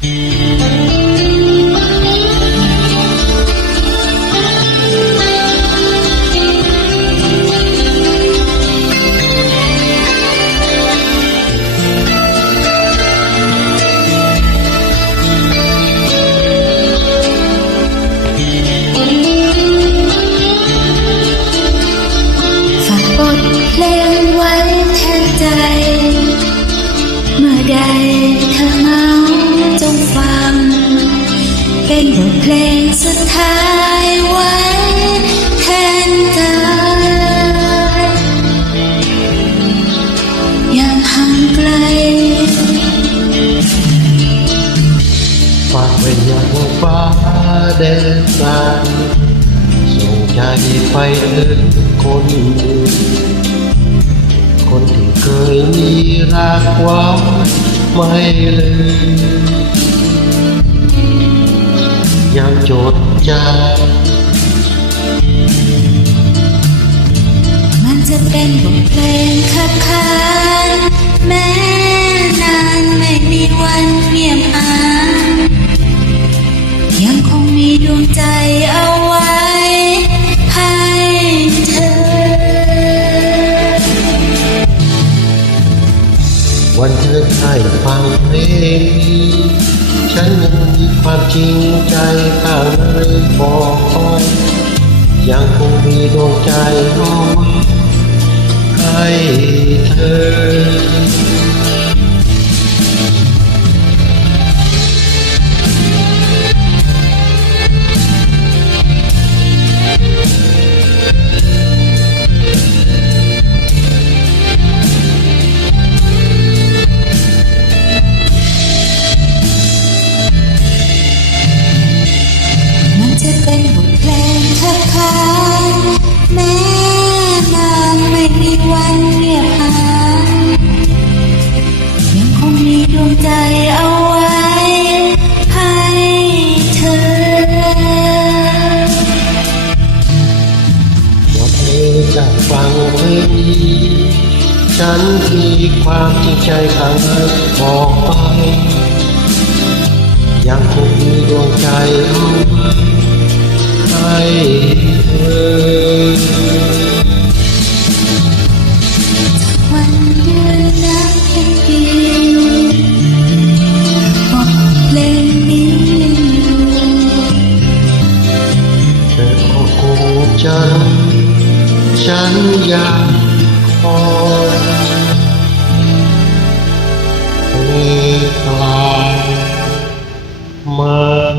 ฝากบทเพลงไว้แทนใจ เมื่อใดเธอเหงา เป็นบทเพลงสุดท้ายไว้แทนใจยามห่างไกลฝากไว้อย่างฟ้าแดนกลางส่งใจไปถึงคนอื่นคนที่เคยมีรักไว้ไม่ลืม ยังจดจำมันจะเป็นบทเพลงคับคานแม้นานไม่มีวันเงียบหาย วันเธอได้ฟังเพลงนี้ ฉันยังมีความจริงใจข้างในบอกคอยยังคงมีดวงใจรอไว้ให้เธอ ฉันมีความจริงใจข้างในบอกไป ยังคงมีดวงใจเอาไว้ให้เธอวันเดือนนับเป็นปีบทเพลงนี้ยังอยู่แต่ก็คงจำฉันยัง ลายมัน